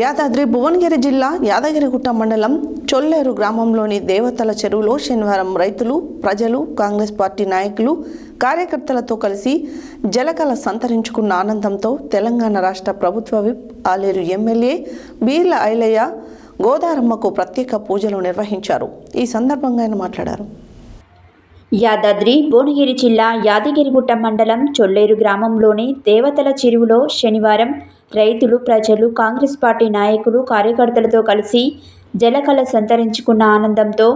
యాదాద్రి భువనగిరి జిల్లా యాదగిరిగుట్ట మండలం చొల్లేరు గ్రామంలోని దేవతల చెరువులో శనివారం రైతులు, ప్రజలు, కాంగ్రెస్ పార్టీ నాయకులు, కార్యకర్తలతో కలిసి జలకళ సంతరించుకున్న ఆనందంతో తెలంగాణ రాష్ట్ర ప్రభుత్వ విప్ ఆలేరు ఎమ్మెల్యే బీర్ల ఐలయ్య గోదారమ్మకు ప్రత్యేక పూజలు నిర్వహించారు. ఈ సందర్భంగా ఆయన మాట్లాడారు. యాదాద్రి భువనగిరి జిల్లా యాదగిరిగుట్ట మండలం చొల్లేరు గ్రామంలోని దేవతల చెరువులో శనివారం రైతులు, ప్రజలు, కాంగ్రెస్ పార్టీ నాయకులు, కార్యకర్తలతో కలిసి జలకళ సంతరించుకున్న ఆనందంతో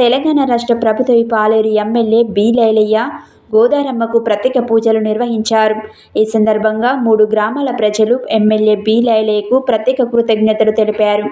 తెలంగాణ రాష్ట్ర ప్రభుత్వ విప్ ఆలేరు ఎమ్మెల్యే బీర్ల ఐలయ్య గోదారమ్మకు ప్రత్యేక పూజలు నిర్వహించారు. ఈ సందర్భంగా 3 గ్రామాల ప్రజలు ఎమ్మెల్యే బీర్ల ఐలయ్యకు ప్రత్యేక కృతజ్ఞతలు తెలిపారు.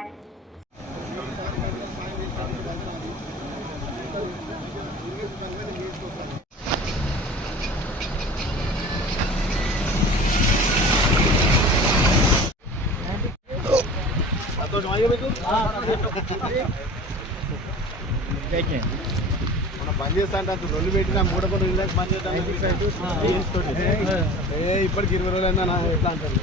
బంద్ చేస్తా అంటే రొల్లు పెట్టినా 3 ఇళ్ళకి బంద్ చేద్దాం ఇప్పటికి 20 రోజులు అయిందా ఎట్లా అంటారు.